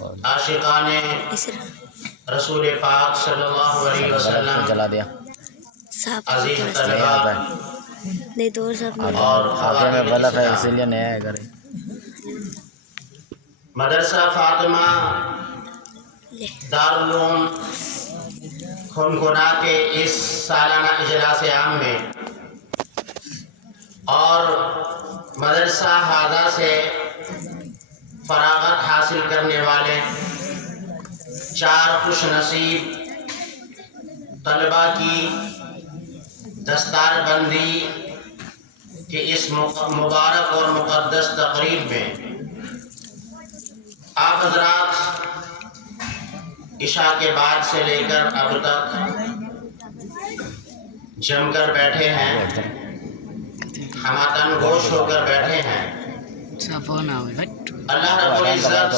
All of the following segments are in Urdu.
عاشقان رسول پاک صلی اللہ علیہ وسلم، جلا دیا عزیز طلباء اور آگے میں غلط ہے، خواتین اسی لیے نیا ہے کرے۔ مدرسہ فاطمہ دارالعلوم کھنکھنا کے اس سالانہ اجلاس عام میں اور مدرسہ ہادہ سے فراغت حاصل کرنے والے 4 خوش نصیب طلباء کی دستار بندی کی اس مبارک اور مقدس تقریب میں آپ حضرات عشاء کے بعد سے لے کر اب تک جم کر بیٹھے ہیں، ہماتن گوش ہو کر بیٹھے ہیں۔ اللہ رب العزت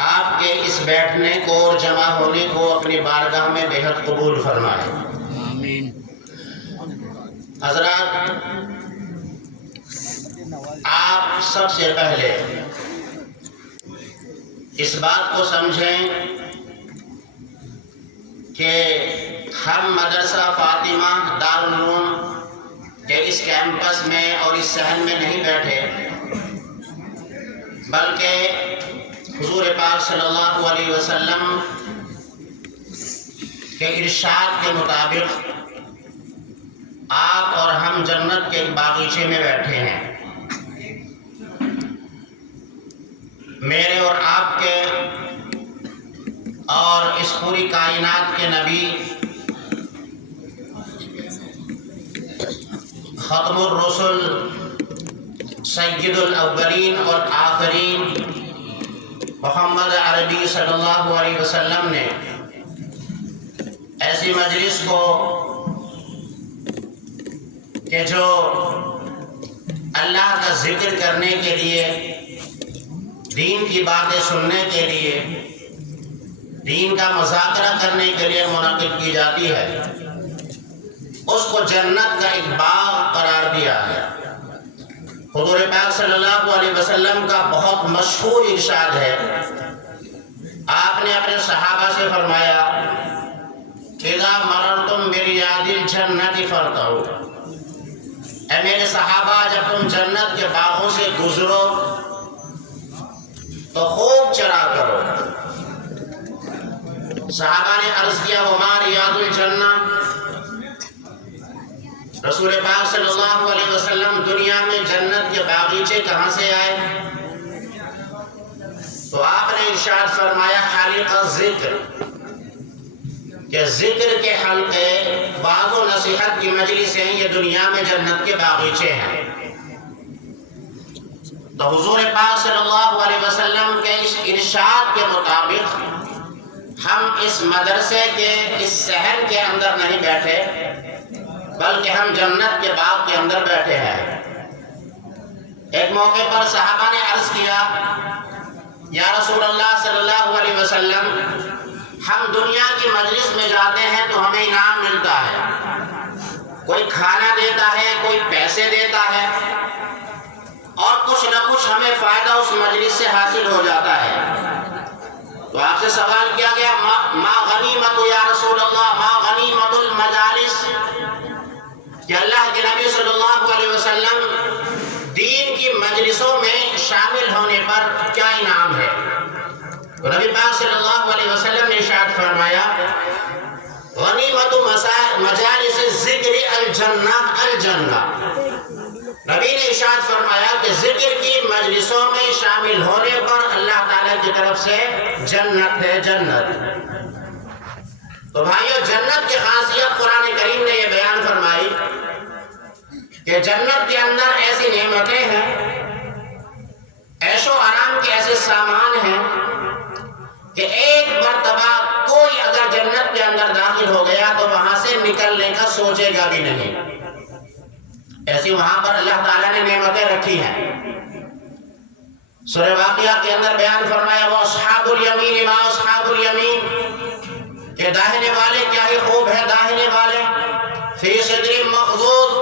آپ کے اس بیٹھنے کو اور جمع ہونے کو اپنی بارگاہ میں بہت قبول فرمائے۔ آمین۔ حضرات، آپ سب سے پہلے اس بات کو سمجھیں کہ ہم مدرسہ فاطمہ دارالعلوم کے اس کیمپس میں اور اس صحن میں نہیں بیٹھے، بلکہ حضور پاک صلی اللہ علیہ وسلم کے ارشاد کے مطابق آپ اور ہم جنت کے باغیچے میں بیٹھے ہیں۔ میرے اور آپ کے اور اس پوری کائنات کے نبی ختم الرسل سید الاولین اور آخرین محمد عربی صلی اللہ علیہ وسلم نے ایسی مجلس کو کہ جو اللہ کا ذکر کرنے کے لیے، دین کی باتیں سننے کے لیے، دین کا مذاکرہ کرنے کے لیے منعقد کی جاتی ہے، اس کو جنت کا ایک باغ قرار دیا ہے۔ حضور پاک صلی اللہ علیہ وسلم کا بہت مشہور ارشاد ہے، آپ نے اپنے صحابہ سے فرمایا اذا مررتم بریاض الجنت فارتعوا، اے میرے صحابہ، جب تم جنت کے باغوں سے گزرو تو خوب چرا کرو۔ صحابہ نے عرض کیا وما ریاض الجنہ، رسول پاک صلی اللہ علیہ وسلم دنیا میں جنت کے باغیچے کہاں سے آئے؟ تو آپ نے ارشاد فرمایا حلق الذکر، کہ ذکر کے حلقے، وعظ و نصیحت کی مجلسیں یہ دنیا میں جنت کے باغیچے ہیں۔ تو حضور پاک صلی اللہ علیہ وسلم کے اس ارشاد کے مطابق ہم اس مدرسے کے اس صحن کے اندر نہیں بیٹھے، بلکہ ہم جنت کے باغ کے اندر بیٹھے ہیں۔ ایک موقع پر صحابہ نے عرض کیا یا رسول اللہ صلی اللہ علیہ وسلم، ہم دنیا کی مجلس میں جاتے ہیں تو ہمیں انعام ملتا ہے، کوئی کھانا دیتا ہے، کوئی پیسے دیتا ہے، اور کچھ نہ کچھ ہمیں فائدہ اس مجلس سے حاصل ہو جاتا ہے۔ تو آپ سے سوال کیا گیا ما غنیمت یا رسول اللہ، ما غنیمت المجالس، کہ اللہ کے نبی صلی اللہ علیہ وسلم دین کی مجلسوں میں شامل ہونے پر کیا انعام ہے؟ تو نبی پاک صلی اللہ علیہ وسلم نے ارشاد فرمایا غنیمت مجالس الذکر الجنہ الجنہ، نبی نے ارشاد فرمایا کہ ذکر کی مجلسوں میں شامل ہونے پر اللہ تعالیٰ کی طرف سے جنت ہے، جنت۔ تو بھائیو، جنت کی خاصیت قرآن کریم نے یہ بیان فرمائی کہ جنت کے اندر ایسی نعمتیں ہیں، عیش و آرام کے ایسے سامان ہیں کہ ایک مرتبہ کوئی اگر جنت کے اندر داخل ہو گیا تو وہاں سے نکلنے کا سوچے گا بھی نہیں۔ ایسی وہاں پر اللہ تعالیٰ نے نعمتیں رکھی ہیں۔ سورہ واقعہ کے اندر بیان فرمایا وہ اصحاب الیمین ما اصحاب الیمین، کہ داہنے والے کیا ہی خوب ہے داہنے والے، فی صدر مخضود،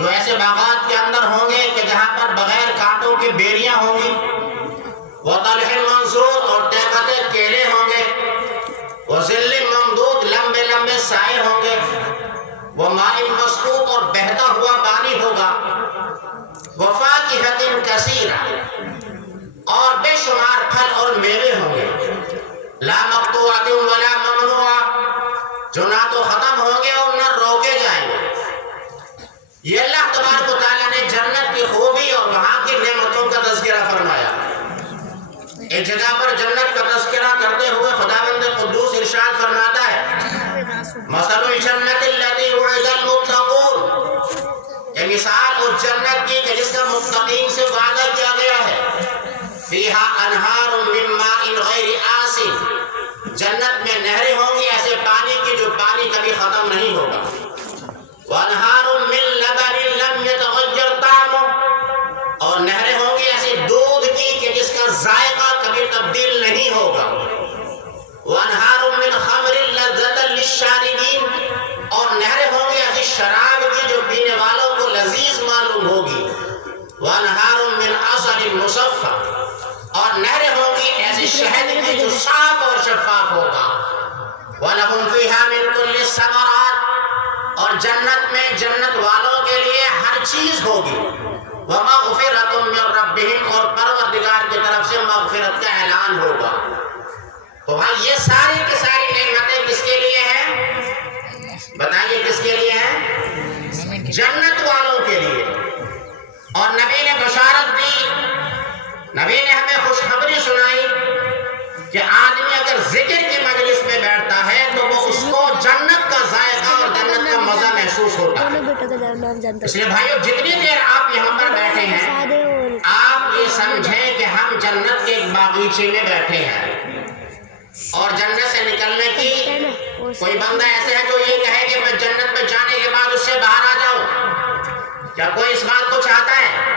جو ایسے باغات کے اندر ہوں گے کہ جہاں پر بغیر کانٹوں کے بیریاں ہوں گی، وطلح منضود اور تہبتے کیلے ہوں گے، وظل ممدود لمبے لمبے سائے ہوں گے، وماء مسکوب اور بہتا ہوا پانی ہوگا، وفاکہۃ کثیرہ اور بے شمار پھل اور میوے ہوں گے، لا مقطوعۃ ولا ممنوعہ جو نہ تو ختم ہوں گے اور نہ روکے جائیں گے۔ یہ اللہ تبارک و تعالیٰ نے جنت کی خوبی اور وہاں کی نعمتوں کا تذکرہ فرمایا۔ ایک جگہ پر جنت کا تذکرہ کرتے ہوئے خداوند قدوس ارشاد فرماتا ہے مثل الجنت التي وعد المتقون، یہ مثال اس جنت کی کہ جس کا متقین سے وعدہ کیا گیا ہے، فیہا انہار من ماء غیر آسن، جنت میں نہریں ہوں گی ایسے پانی کی جو پانی کبھی ختم نہیں ہوگا، وانہار من لبن لم یتغیر طعمہ، اور نہریں ہوں گی ایسی دودھ کی کہ جس کا ذائقہ کبھی تبدیل نہیں ہوگا، وانہار من خمر لذۃ للشاربین، اور نہریں ہوں گی ایسی شراب کی جو پینے والوں کو لذیذ معلوم ہوگی، وانہار من عسل مصفی، اور نہریں ہوں گی ایسی شہد کی جو صاف اور شفاف ہوگا، وَلَهُمْ فِيهَا مِن كُلِّ الثَّمَرَاتِ، اور جنت میں جنت والوں کے لیے ہر چیز ہوگی، وَمَغْفِرَةٌ مِّن رَّبِّهِمْ، اور پروردگار کی طرف سے مغفرت کا اعلان ہوگا۔ تو بھائی یہ ساری کی ساری نعمتیں کس کے لیے ہیں؟ بتائیے کس کے لیے ہیں؟ جنت والوں کے لیے۔ اور نبی نے بشارت دی، نبی نے ہمیں خوشخبری سنائی کہ آدمی اگر ذکر کی مجلس میں بیٹھتا ہے تو وہ اس کو جنت کا ذائقہ اور جنت کا مزہ محسوس ہوتا ہے۔ اس لیے بھائیو جتنی دیر آپ یہاں پر بیٹھے ہیں آپ یہ سمجھیں کہ ہم جنت کے ایک باغیچے میں بیٹھے ہیں، اور جنت سے نکلنے کی کوئی بندہ ایسے ہے جو یہ کہے کہ میں جنت میں جانے کے بعد اس سے باہر آ جاؤں؟ کیا کوئی اس بات کو چاہتا ہے؟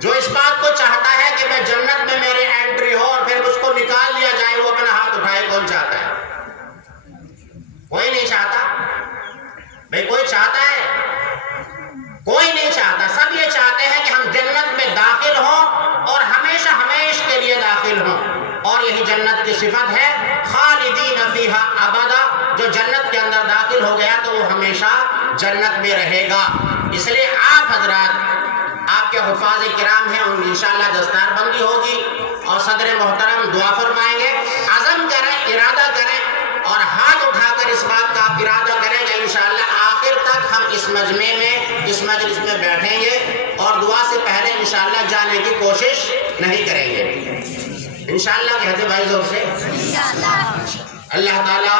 جو اس بات کو چاہتا ہے کہ میں جنت میں میری انٹری ہو اور پھر مجھ کو نکال لیا جائے وہ اپنا ہاتھ اٹھائے، کون چاہتا ہے؟ کوئی نہیں چاہتا بھائی، کوئی چاہتا ہے؟ کوئی نہیں چاہتا۔ سب یہ چاہتے ہیں کہ ہم جنت میں داخل ہوں اور ہمیشہ ہمیشہ کے لیے داخل ہوں، اور یہی جنت کی صفت ہے خالدین فیہا ابدا، جو جنت کے اندر داخل ہو گیا تو وہ ہمیشہ جنت میں رہے گا۔ اس لیے آپ حضرات، آپ کے حفاظ کرام ہیں، انشاءاللہ دستار بندی ہوگی اور صدر محترم دعا فرمائیں گے۔ عزم کریں، ارادہ کریں اور ہاتھ اٹھا کر اس بات کا آپ ارادہ کریں کہ انشاءاللہ آخر تک ہم اس مجمع میں اس مجلس میں بیٹھیں گے اور دعا سے پہلے انشاءاللہ جانے کی کوشش نہیں کریں گے انشاءاللہ۔ کہتے بھائی زور سے اللہ تعالیٰ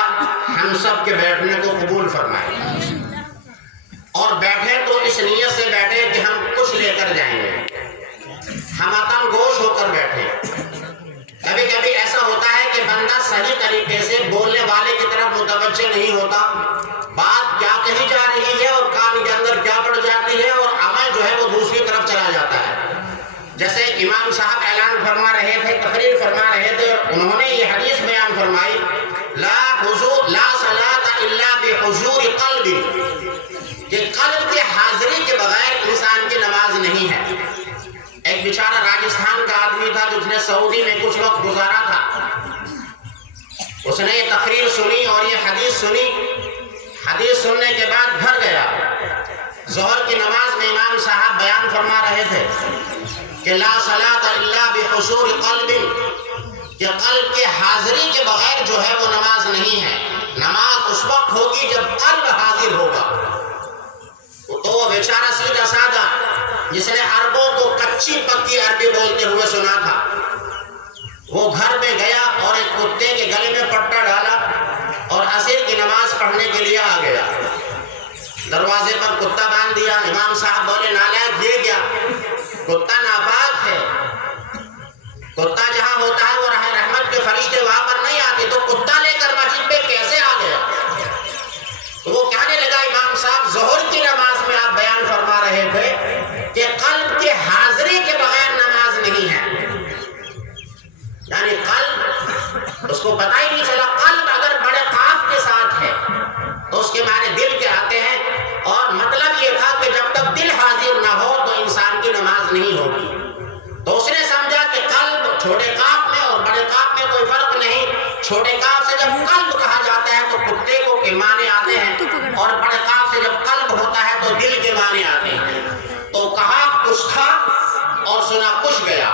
ہم سب کے بیٹھنے کو قبول فرمائے، اور بیٹھے تو اس نیت سے بیٹھے کہ ہم کچھ لے کر جائیں گے، ہم عطن گوش ہو کر بیٹھے۔ کبھی کبھی ایسا ہوتا ہے کہ بندہ صحیح طریقے سے بولنے والے کی طرف متوجہ نہیں ہوتا، بات کیا کہی جا رہی ہے اور کان کے اندر کیا پڑ جاتی ہے اور عمل جو ہے وہ دوسری طرف چلا جاتا ہے۔ جیسے امام صاحب اعلان فرما رہے تھے، تقریر فرما رہے تھے، اور انہوں نے یہ حدیث بیان فرمائی لا صلاۃ الا بحضور قلب، کہ قلب کے حاضری کے بغیر انسان کی نماز نہیں ہے۔ ایک بیچارہ راجستھان کا آدمی تھا جس نے سعودی میں کچھ وقت گزارا تھا، اس نے یہ تقریر سنی اور یہ حدیث سنی، حدیث سننے کے بعد گھر گیا، ظہر کی نماز میں امام صاحب بیان فرما رہے تھے کہ لا صلاۃ الا بحضور قلب، کہ قلب کے حاضری کے بغیر جو ہے وہ نماز نہیں ہے۔ نماز اس وقت ہوگی جب قلب حاضر ہوگا۔ تو وہ بیچارہ سیدھا سادہ جس نے عربوں کو کچی پکی عربی بولتے ہوئے سنا تھا، وہ گھر میں گیا اور ایک کتے کے گلے میں پٹا ڈالا اور عصر کی نماز پڑھنے کے لیے آ گیا۔ دروازے پر کتا باندھ دیا۔ امام صاحب بولے نالائق یہ گیا، کتا ناپاک ہے، کتا جہاں ہوتا ہے وہ رحمت کے فرشتے وہاں پر نہیں آتے، تو کتا لے کر مسجد پہ کیسے آ گیا؟ تو وہ کہنے لگا امام صاحب ظہر کی نماز میں آپ بیان فرما رہے تھے کہ قلب کے حاضری کے بغیر نماز نہیں ہے، یعنی قلب اس کو پتہ ہی نہیں چلا۔ قلب اگر بڑے قاف کے ساتھ ہے تو اس کے معنی دل کے آتے ہیں، اور مطلب یہ تھا کہ جب تک دل حاضر نہ ہو تو انسان کی نماز نہیں ہوگی۔ تو اس نے سمجھا کہ قلب چھوٹے قاف اور بڑے کاف میں کوئی فرق نہیں. چھوٹے کاف سے جب قلب کہا جاتا ہے تو کتے کو کے معنی آتے ہیں، اور بڑے کاف سے جب قلب ہوتا ہے تو دل کے معنی آتے ہیں. تو کہا کچھ تھا اور سنا کچھ گیا.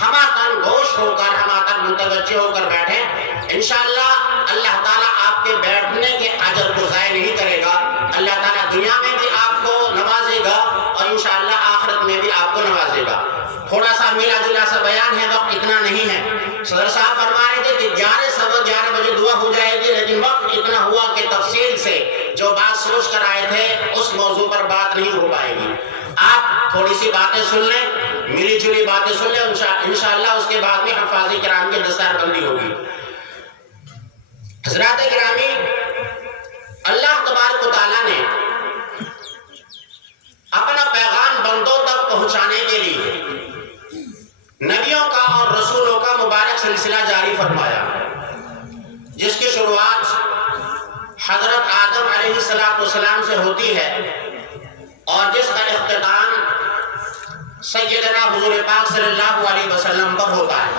ہما تن گوش ہو کر، ہما تن متوجہ ہو کر بیٹھے. انشاءاللہ اللہ تعالیٰ آپ کے بیٹھنے کے اجر کو ضائع نہیں کرے گا. اللہ تعالیٰ دنیا میں بھی آپ کو نوازے گا اور انشاءاللہ آخرت میں بھی آپ کو نوازے گا. تھوڑا سا ملا جلا سا بیان ہے، وقت اتنا نہیں ہے. صدر صاحب فرما رہے تھے کہ 11 بجے دعا ہو جائے گی، لیکن وقت اتنا ہوا کہ تفصیل سے جو بات سوچ کر آئے تھے اس موضوع پر بات نہیں ہو پائے گی. آپ تھوڑی سی باتیں سن لیں، ملی جلی باتیں سن لیں. انشاءاللہ اس کے بعد میں حفاظ کرام کی دستار بندی ہوگی. حضرات گرامی، اللہ تبارک و تعالیٰ نے اپنا پیغام بندوں تک پہنچانے کے لیے نبیوں کا اور رسولوں کا مبارک سلسلہ جاری فرمایا، جس کی شروعات حضرت آدم علیہ السلام سے ہوتی ہے اور جس کا اختتام سیدنا حضور پاک صلی اللہ علیہ وسلم پر ہوتا ہے.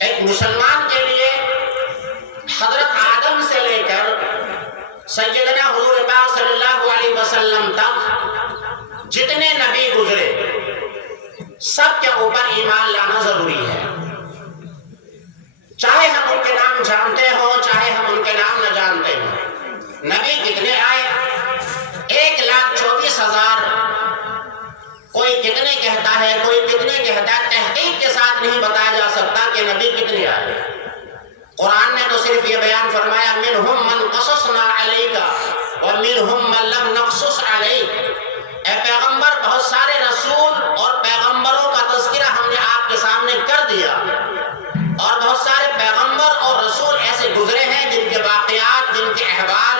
ایک مسلمان کے لیے حضرت آدم سے لے کر سیدنا حضور پاک صلی اللہ علیہ وسلم تک جتنے نبی گزرے سب کے اوپر ایمان لانا ضروری ہے. چاہے ہم ان کے نام جانتے ہوں، چاہے ہم ان کے نام نہ جانتے ہوں. نبی کتنے آئے؟ 1,24,000. کوئی کتنے کہتا ہے، کوئی کتنے کہتا ہے. تحقیق کے ساتھ نہیں بتایا جا سکتا کہ نبی کتنے آئے. قرآن نے تو صرف یہ بیان فرمایا منہم من قصصنا علیک ومنہم من لم نقصص علیک. اے پیغمبر، بہت سارے رسول اور پیغمبروں کا تذکرہ ہم نے آپ کے سامنے کر دیا، اور بہت سارے پیغمبر اور رسول ایسے گزرے ہیں جن کے واقعات، جن کے احوال